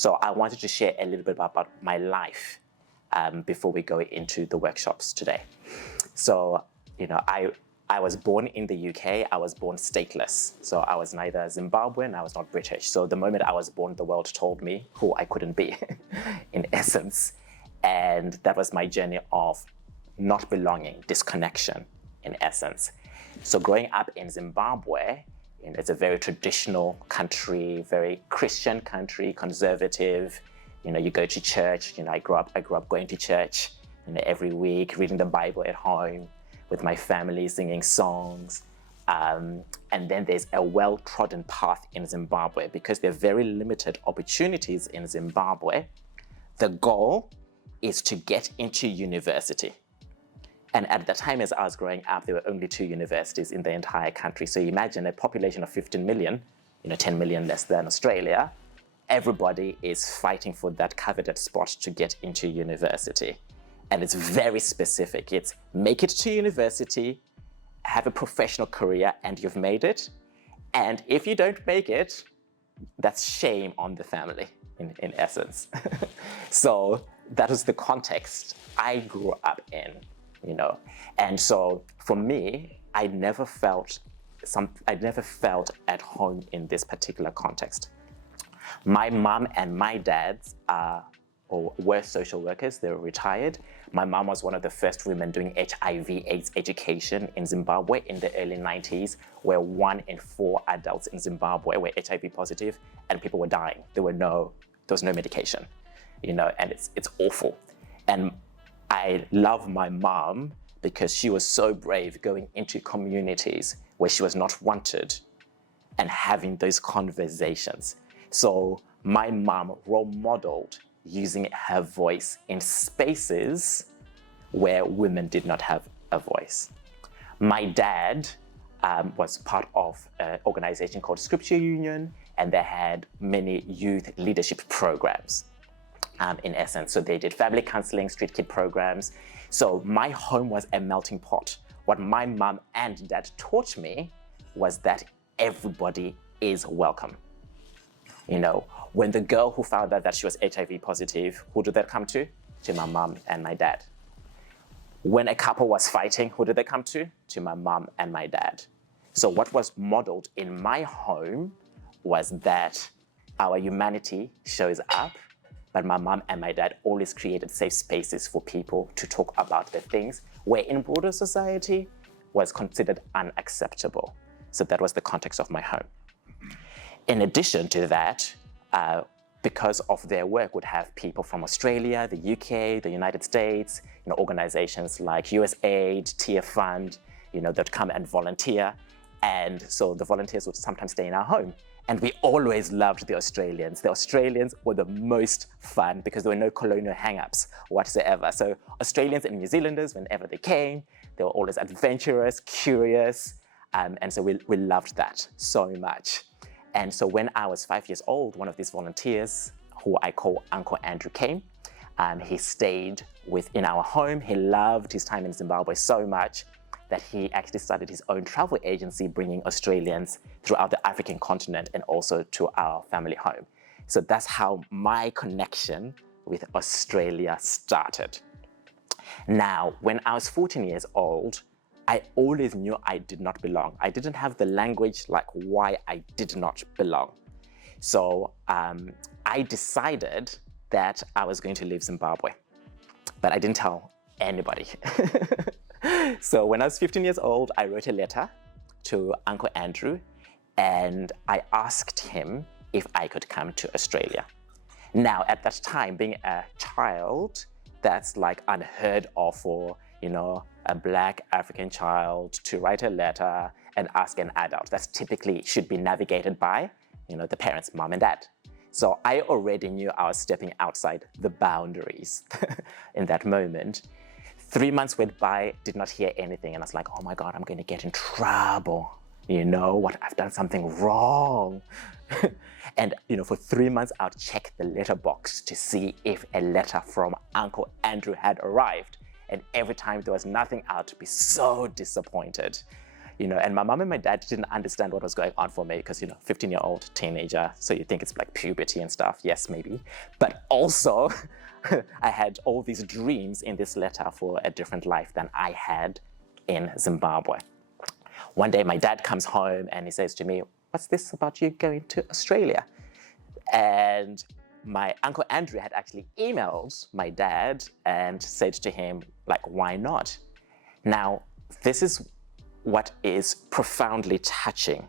So I wanted to share a little bit about my life before we go into the workshops today. So, I was born in the UK. I was born stateless. So I was neither Zimbabwean, I was not British. So the moment I was born, the world told me who I couldn't be, in essence. And that was my journey of not belonging, disconnection, in essence. So growing up in Zimbabwe, it's a very traditional country, very Christian country, conservative. You go to church. I grew up going to church, every week, reading the Bible at home with my family, singing songs. And then there's a well-trodden path in Zimbabwe because there are very limited opportunities in Zimbabwe. The goal is to get into university. And at the time as I was growing up, there were only 2 universities in the entire country. So imagine a population of 15 million, 10 million less than Australia. Everybody is fighting for that coveted spot to get into university. And it's very specific. It's make it to university, have a professional career, and you've made it. And if you don't make it, that's shame on the family, in essence. So that was the context I grew up in, And so for me, I never felt at home in this particular context. My mom and my dad were social workers. They were retired. My mom was one of the first women doing HIV/AIDS education in Zimbabwe in the early 90s, where 1 in 4 adults in Zimbabwe were HIV positive and people were dying. There was no medication, and it's awful. And I love my mom because she was so brave going into communities where she was not wanted and having those conversations. So my mom role modeled using her voice in spaces where women did not have a voice. My dad was part of an organization called Scripture Union, and they had many youth leadership programs, in essence. So they did family counseling, street kid programs. So my home was a melting pot. What my mom and dad taught me was that everybody is welcome. When the girl who found out that she was HIV positive, who did that come to? To my mom and my dad. When a couple was fighting, who did they come to? To my mom and my dad. So what was modeled in my home was that our humanity shows up, but my mom and my dad always created safe spaces for people to talk about the things where in broader society was considered unacceptable. So that was the context of my home. In addition to that, because of their work, would have people from Australia, the UK, the United States, organizations like USAID, Tier Fund, that come and volunteer. And so the volunteers would sometimes stay in our home. And we always loved the Australians. The Australians were the most fun because there were no colonial hang-ups whatsoever. So Australians and New Zealanders, whenever they came, they were always adventurous, curious. And so we loved that so much. And so when I was 5 years old, one of these volunteers, who I call Uncle Andrew, came. He stayed in our home. He loved his time in Zimbabwe so much that he actually started his own travel agency, bringing Australians throughout the African continent and also to our family home. So that's how my connection with Australia started. Now, when I was 14 years old, I always knew I did not belong. I didn't have the language like why I did not belong. So I decided that I was going to leave Zimbabwe, but I didn't tell anybody. So when I was 15 years old, I wrote a letter to Uncle Andrew and I asked him if I could come to Australia. Now, at that time, being a child, that's like unheard of for, a Black African child to write a letter and ask an adult. That's typically should be navigated by, the parents, mom and dad. So I already knew I was stepping outside the boundaries in that moment. 3 months went by, did not hear anything. And I was like, oh my God, I'm going to get in trouble. I've done something wrong. And, for 3 months, I would check the letterbox to see if a letter from Uncle Andrew had arrived. And every time there was nothing, I would be so disappointed. and my mom and my dad didn't understand what was going on for me because, 15-year-old teenager, so you think it's like puberty and stuff. Yes, maybe. But also, I had all these dreams in this letter for a different life than I had in Zimbabwe. One day, my dad comes home and he says to me, "What's this about you going to Australia?" And my Uncle Andrew had actually emailed my dad and said to him, like, why not? Now, this is what is profoundly touching.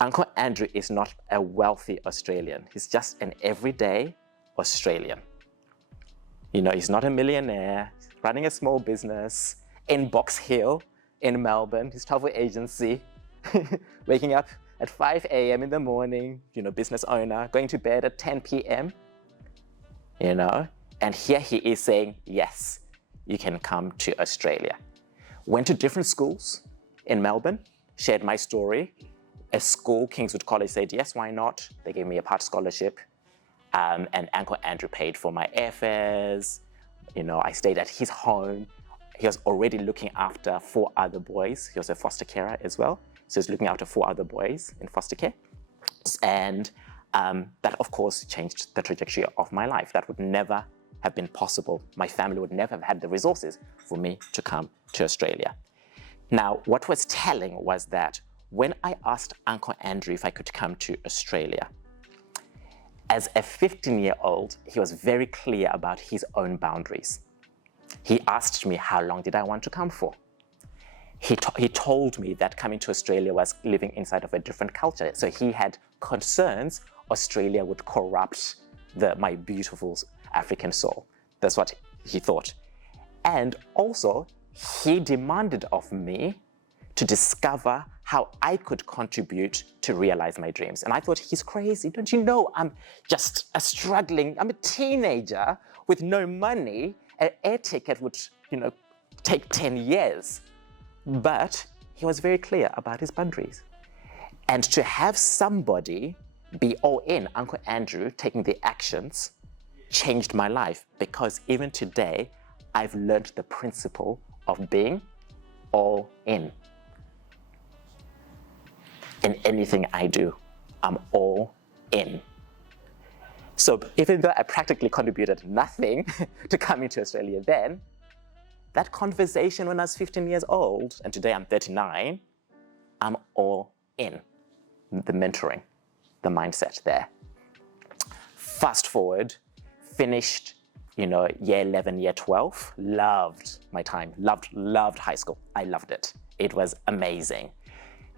Uncle Andrew is not a wealthy Australian. He's just an everyday Australian. He's not a millionaire, he's running a small business in Box Hill in Melbourne, his travel agency, waking up at 5 a.m. in the morning, business owner, going to bed at 10 p.m., and here he is saying, yes, you can come to Australia. Went to different schools in Melbourne, shared my story. A school, Kingswood College, said, yes, why not? They gave me a part scholarship. And Uncle Andrew paid for my airfares. I stayed at his home. He was already looking after 4 other boys. He was a foster carer as well. So he was looking after 4 other boys in foster care. And that, of course, changed the trajectory of my life. That would never have been possible. My family would never have had the resources for me to come to Australia. Now, what was telling was that when I asked Uncle Andrew if I could come to Australia, as a 15-year-old, he was very clear about his own boundaries. He asked me how long did I want to come for. He told me that coming to Australia was living inside of a different culture. So he had concerns Australia would corrupt my beautiful African soul. That's what he thought. And also, he demanded of me to discover how I could contribute to realize my dreams. And I thought, he's crazy. Don't you know I'm just I'm a teenager with no money. An air ticket would, take 10 years. But he was very clear about his boundaries. And to have somebody be all in, Uncle Andrew, taking the actions, changed my life, because even today, I've learned the principle of being all in. In anything I do, I'm all in. So even though I practically contributed nothing to coming to Australia then, that conversation when I was 15 years old, and today I'm 39, I'm all in. The mentoring, the mindset there. Fast forward, finished, year 11, year 12, loved my time, loved high school. I loved it. It was amazing.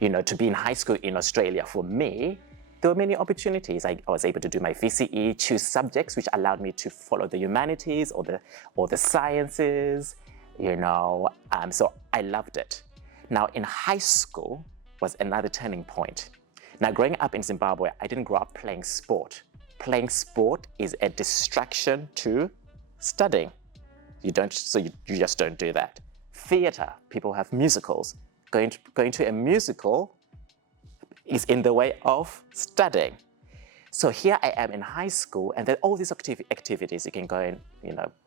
To be in high school in Australia, for me, there were many opportunities. I was able to do my VCE, choose subjects which allowed me to follow the humanities or the sciences, so I loved it. Now, in high school was another turning point. Now, growing up in Zimbabwe, I didn't grow up playing sport. Playing sport is a distraction to studying. You just don't do that. Theater, people have musicals. Going to a musical is in the way of studying. So here I am in high school, and there are all these activities. You can go and,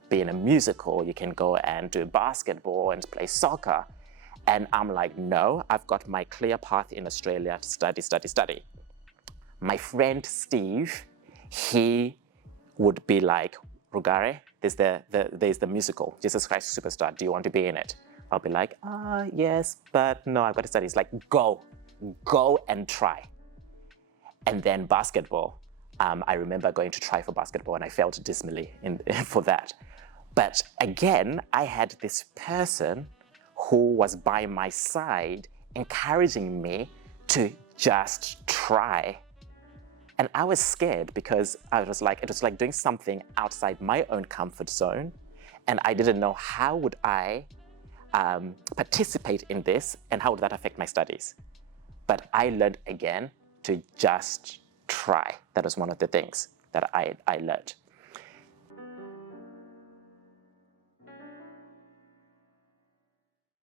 be in a musical, you can go and do basketball and play soccer. And I'm like, no, I've got my clear path in Australia to study. My friend Steve, he would be like, Rugare, there's the musical, Jesus Christ Superstar, do you want to be in it? I'll be like, yes, but no, I've got to study. It's like, go and try. And then basketball, I remember going to try for basketball and I failed dismally for that. But again, I had this person who was by my side encouraging me to just try. And I was scared because it was like doing something outside my own comfort zone. And I didn't know how would I participate in this and how would that affect my studies. But I learned again to just try. That was one of the things that I learned.